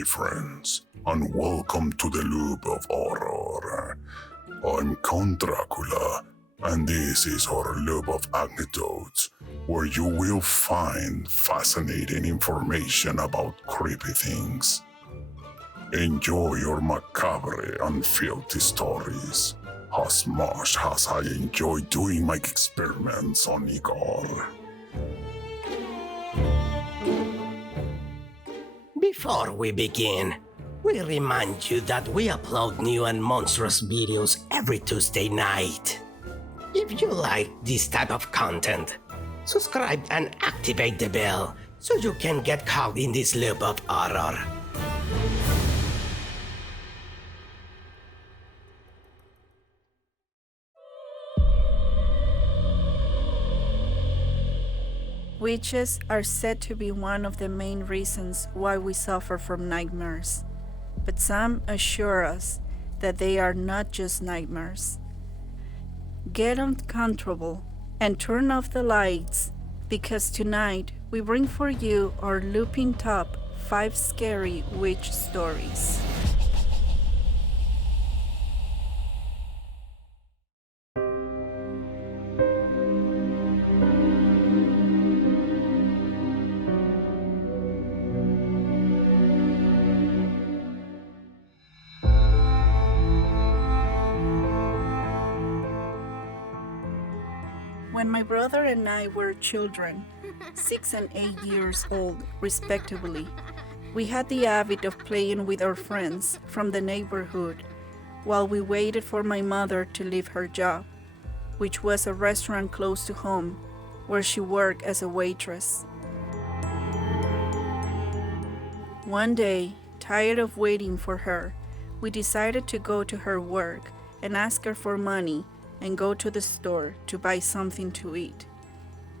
my friends, and welcome to the Loop of Horror. I'm Count Dracula, and this is our Loop of Anecdotes, where you will find fascinating information about creepy things. Enjoy your macabre and filthy stories, as much as I enjoy doing my experiments on Igor. Before we begin, we remind you that we upload new and monstrous videos every Tuesday night. If you like this type of content, subscribe and activate the bell so you can get caught in this loop of horror. Witches are said to be one of the main reasons why we suffer from nightmares, but some assure us that they are not just nightmares. Get uncomfortable and turn off the lights, because tonight we bring for you our looping top 5 scary witch stories. When my brother and I were children, 6 and 8 years old respectively, we had the habit of playing with our friends from the neighborhood while we waited for my mother to leave her job, which was a restaurant close to home where she worked as a waitress. One day, tired of waiting for her, we decided to go to her work and ask her for money and go to the store to buy something to eat.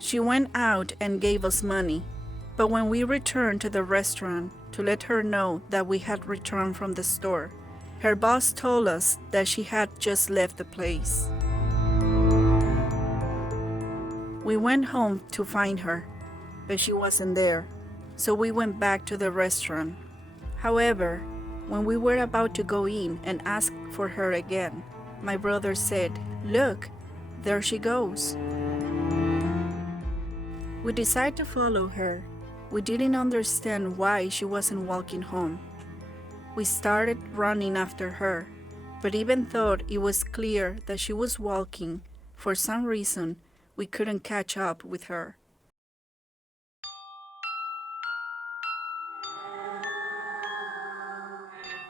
She went out and gave us money, but when we returned to the restaurant to let her know that we had returned from the store, her boss told us that she had just left the place. We went home to find her, but she wasn't there, so we went back to the restaurant. However, when we were about to go in and ask for her again, my brother said, "Look, there she goes." We decided to follow her. We didn't understand why she wasn't walking home. We started running after her, but even though it was clear that she was walking, for some reason, we couldn't catch up with her.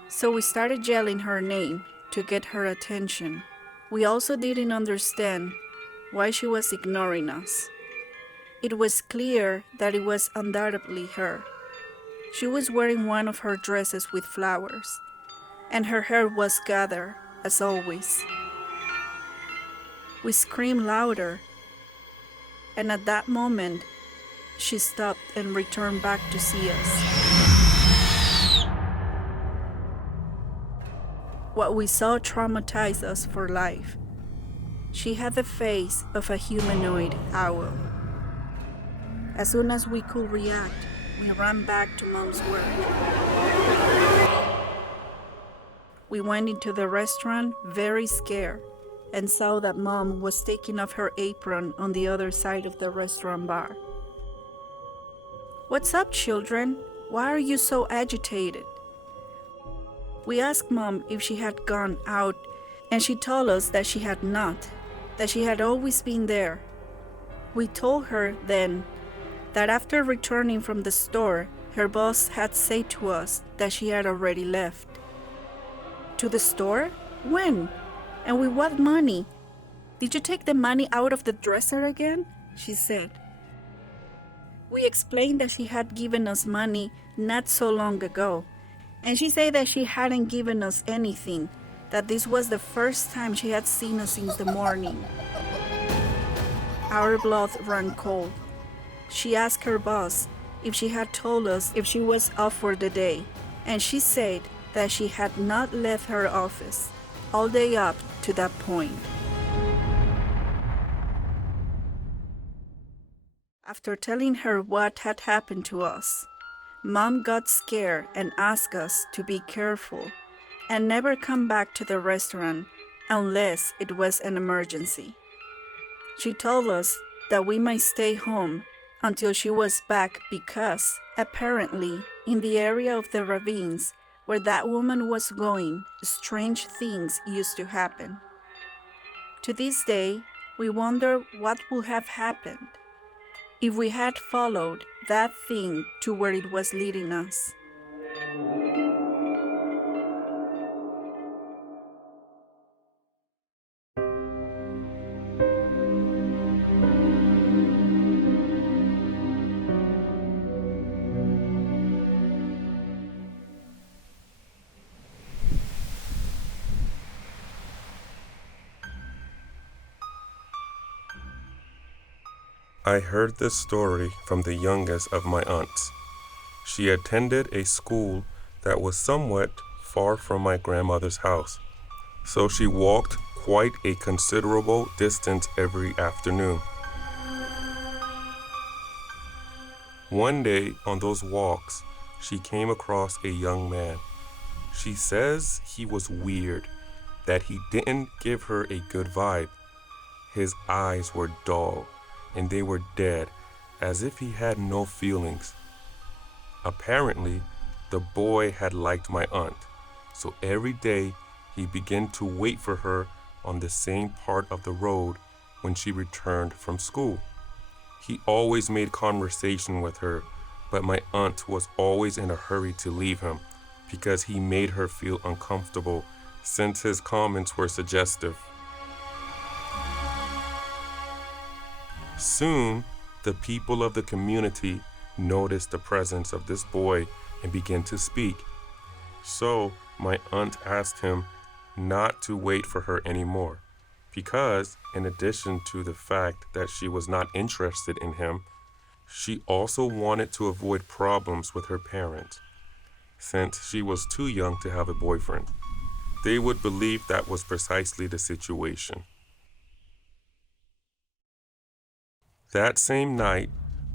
So we started yelling her name to get her attention. We also didn't understand why she was ignoring us. It was clear that it was undoubtedly her. She was wearing one of her dresses with flowers, and her hair was gathered, as always. We screamed louder, and at that moment, she stopped and returned back to see us. What we saw traumatized us for life. She had the face of a humanoid owl. As soon as we could react, we ran back to Mom's work. We went into the restaurant very scared and saw that Mom was taking off her apron on the other side of the restaurant bar. "What's up, children? Why are you so agitated?" We asked Mom if she had gone out, and she told us that she had not, that she had always been there. We told her then that after returning from the store, her boss had said to us that she had already left. "To the store? When? And with what money? Did you take the money out of the dresser again?" she said. We explained that she had given us money not so long ago, and she said that she hadn't given us anything, that this was the first time she had seen us since the morning. Our blood ran cold. She asked her boss if she had told us if she was off for the day, and she said that she had not left her office all day up to that point. After telling her what had happened to us, Mom got scared and asked us to be careful and never come back to the restaurant unless it was an emergency. She told us that we might stay home until she was back because, apparently, in the area of the ravines where that woman was going, strange things used to happen. To this day, we wonder what would have happened if we had followed that thing to where it was leading us. I heard this story from the youngest of my aunts. She attended a school that was somewhat far from my grandmother's house, so she walked quite a considerable distance every afternoon. One day on those walks, she came across a young man. She says he was weird, that he didn't give her a good vibe. His eyes were dull, and they were dead, as if he had no feelings. Apparently, the boy had liked my aunt, so every day he began to wait for her on the same part of the road when she returned from school. He always made conversation with her, but my aunt was always in a hurry to leave him because he made her feel uncomfortable since his comments were suggestive. Soon, the people of the community noticed the presence of this boy and began to speak. So, my aunt asked him not to wait for her anymore, because, in addition to the fact that she was not interested in him, she also wanted to avoid problems with her parents, since she was too young to have a boyfriend. They would believe that was precisely the situation. That same night,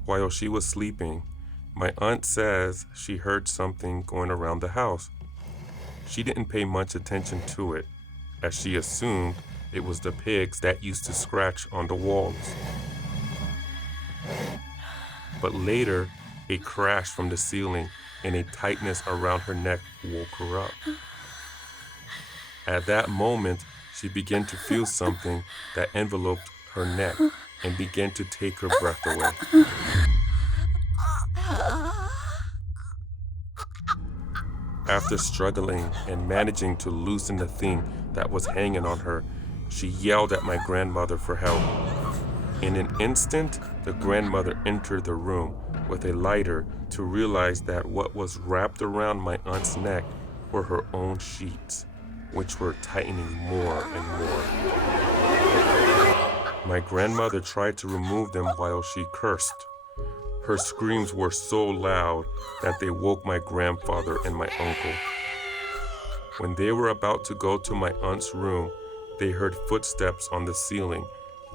while she was sleeping, my aunt says she heard something going around the house. She didn't pay much attention to it, as she assumed it was the pigs that used to scratch on the walls. But later, a crash from the ceiling and a tightness around her neck woke her up. At that moment, she began to feel something that enveloped her neck and began to take her breath away. After struggling and managing to loosen the thing that was hanging on her, she yelled at my grandmother for help. In an instant, the grandmother entered the room with a lighter to realize that what was wrapped around my aunt's neck were her own sheets, which were tightening more and more. My grandmother tried to remove them while she cursed. Her screams were so loud that they woke my grandfather and my uncle. When they were about to go to my aunt's room, they heard footsteps on the ceiling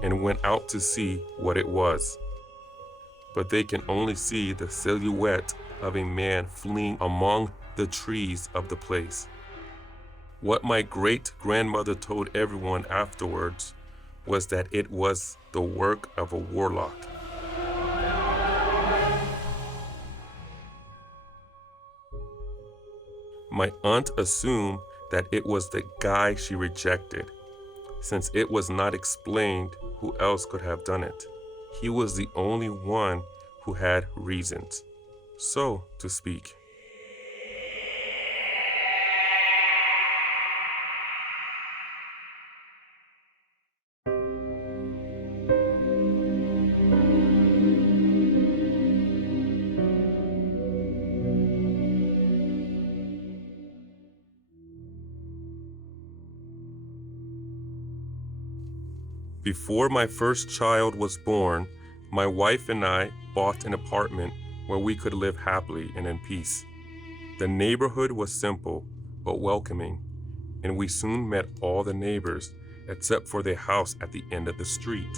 and went out to see what it was. But they can only see the silhouette of a man fleeing among the trees of the place. What my great-grandmother told everyone afterwards was that it was the work of a warlock. My aunt assumed that it was the guy she rejected, since it was not explained who else could have done it. He was the only one who had reasons, so to speak. Before my first child was born, my wife and I bought an apartment where we could live happily and in peace. The neighborhood was simple but welcoming, and we soon met all the neighbors except for the house at the end of the street.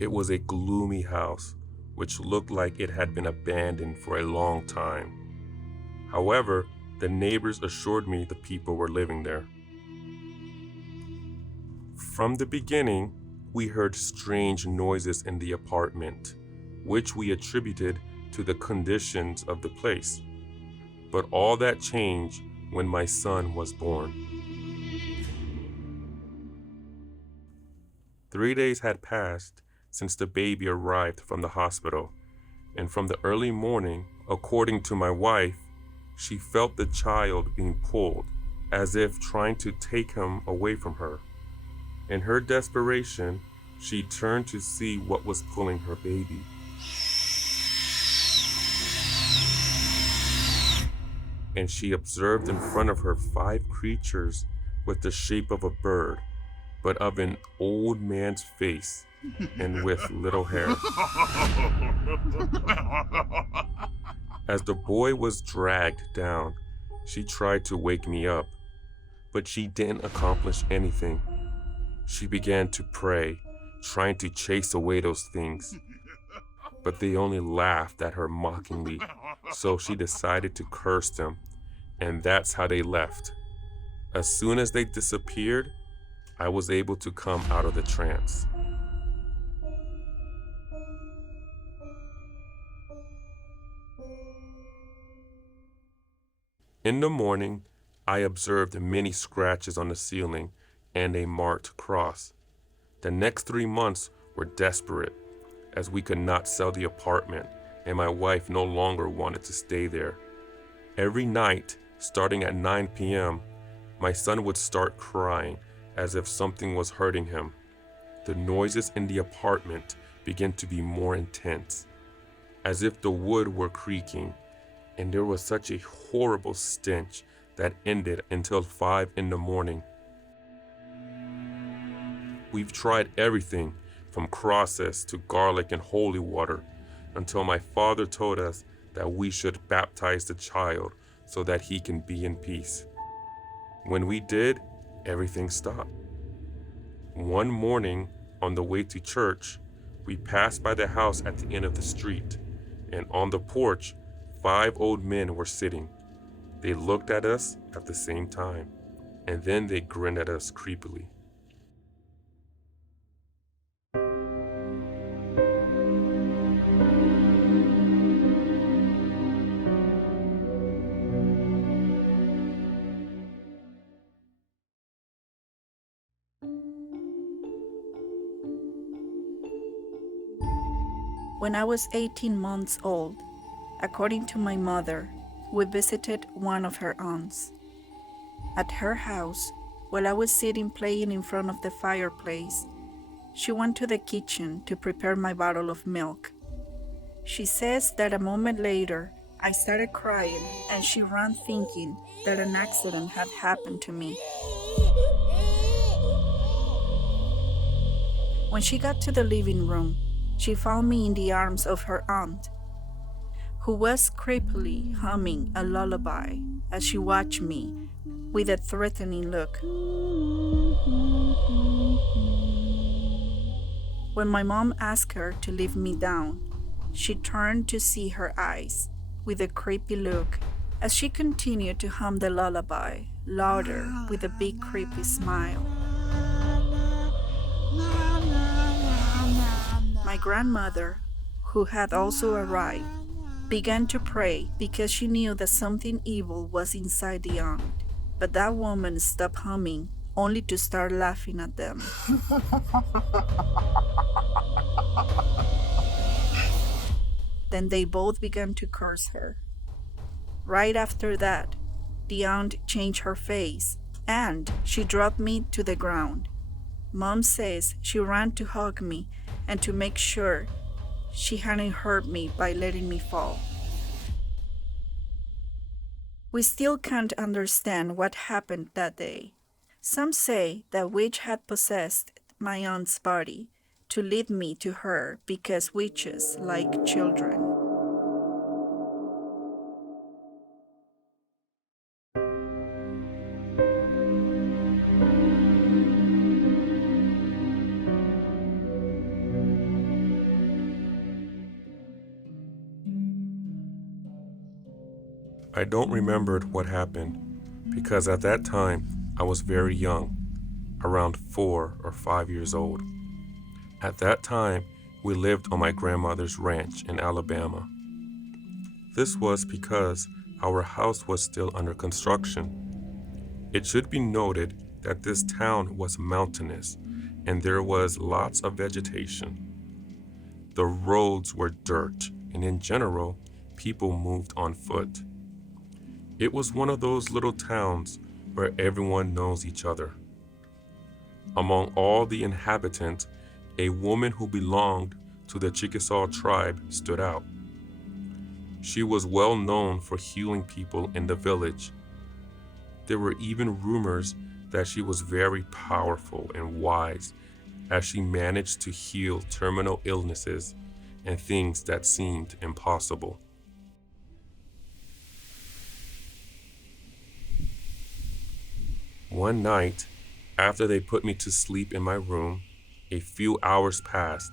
It was a gloomy house, which looked like it had been abandoned for a long time. However, the neighbors assured me the people were living there. From the beginning, we heard strange noises in the apartment, which we attributed to the conditions of the place. But all that changed when my son was born. 3 days had passed since the baby arrived from the hospital, and from the early morning, according to my wife, she felt the child being pulled, as if trying to take him away from her. In her desperation, she turned to see what was pulling her baby. And she observed in front of her 5 creatures with the shape of a bird, but of an old man's face and with little hair. As the boy was dragged down, she tried to wake me up, but she didn't accomplish anything. She began to pray, trying to chase away those things, but they only laughed at her mockingly, so she decided to curse them, and that's how they left. As soon as they disappeared, I was able to come out of the trance. In the morning, I observed many scratches on the ceiling and a marked cross. The next 3 months were desperate, as we could not sell the apartment and my wife no longer wanted to stay there. Every night, starting at 9 p.m., my son would start crying as if something was hurting him. The noises in the apartment began to be more intense, as if the wood were creaking, and there was such a horrible stench that ended until 5 in the morning. We've tried everything from crosses to garlic and holy water until my father told us that we should baptize the child so that he can be in peace. When we did, everything stopped. One morning, on the way to church, we passed by the house at the end of the street, and on the porch, 5 old men were sitting. They looked at us at the same time, and then they grinned at us creepily. When I was 18 months old, according to my mother, we visited one of her aunts. At her house, while I was sitting playing in front of the fireplace, she went to the kitchen to prepare my bottle of milk. She says that a moment later, I started crying and she ran thinking that an accident had happened to me. When she got to the living room, she found me in the arms of her aunt, who was creepily humming a lullaby as she watched me with a threatening look. When my mom asked her to leave me down, she turned to see her eyes with a creepy look as she continued to hum the lullaby louder with a big creepy smile. My grandmother, who had also arrived, began to pray because she knew that something evil was inside the aunt. But that woman stopped humming only to start laughing at them. Then they both began to curse her. Right after that, the aunt changed her face and she dropped me to the ground. Mom says she ran to hug me and to make sure she hadn't hurt me by letting me fall. We still can't understand what happened that day. Some say that witch had possessed my aunt's body to lead me to her because witches like children. I don't remember what happened because at that time I was very young, around 4 or 5 years old. At that time, we lived on my grandmother's ranch in Alabama. This was because our house was still under construction. It should be noted that this town was mountainous and there was lots of vegetation. The roads were dirt, and in general, people moved on foot. It was one of those little towns where everyone knows each other. Among all the inhabitants, a woman who belonged to the Chickasaw tribe stood out. She was well known for healing people in the village. There were even rumors that she was very powerful and wise, as she managed to heal terminal illnesses and things that seemed impossible. One night, after they put me to sleep in my room, a few hours passed,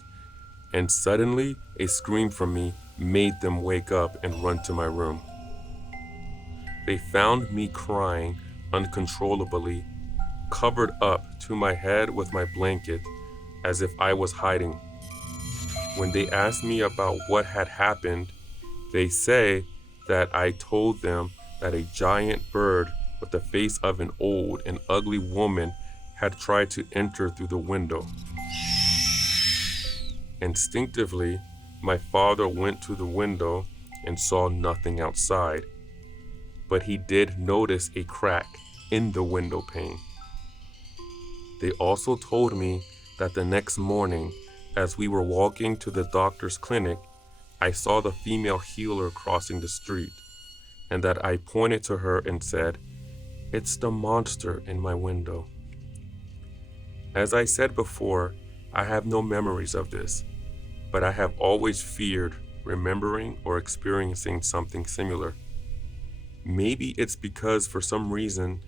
and suddenly a scream from me made them wake up and run to my room. They found me crying uncontrollably, covered up to my head with my blanket as if I was hiding. When they asked me about what had happened, they say that I told them that a giant bird with the face of an old and ugly woman had tried to enter through the window. Instinctively, my father went to the window and saw nothing outside, but he did notice a crack in the window pane. They also told me that the next morning, as we were walking to the doctor's clinic, I saw the female healer crossing the street, and that I pointed to her and said, "It's the monster in my window." As I said before, I have no memories of this, but I have always feared remembering or experiencing something similar. Maybe it's because for some reason,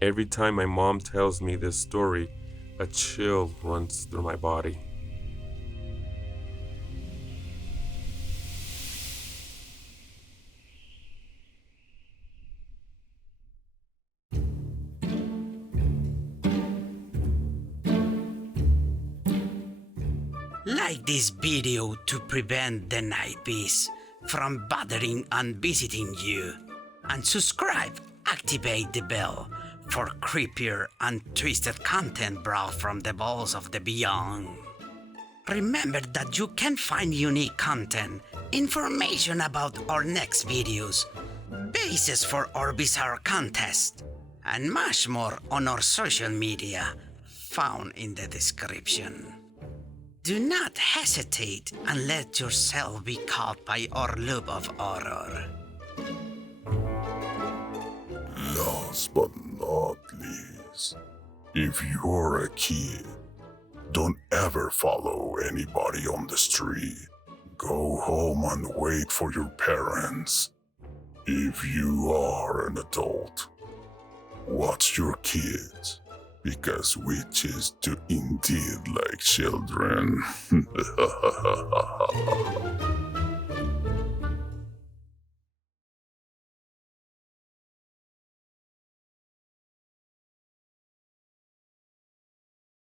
every time my mom tells me this story, a chill runs through my body. Like this video to prevent the night beast from bothering and visiting you. And subscribe, activate the bell for creepier and twisted content brought from the bowels of the beyond. Remember that you can find unique content, information about our next videos, bases for our bizarre contest, and much more on our social media found in the description. Do not hesitate and let yourself be caught by our loop of horror. Last but not least, if you're a kid, don't ever follow anybody on the street. Go home and wait for your parents. If you are an adult, watch your kids, because witches do indeed like children.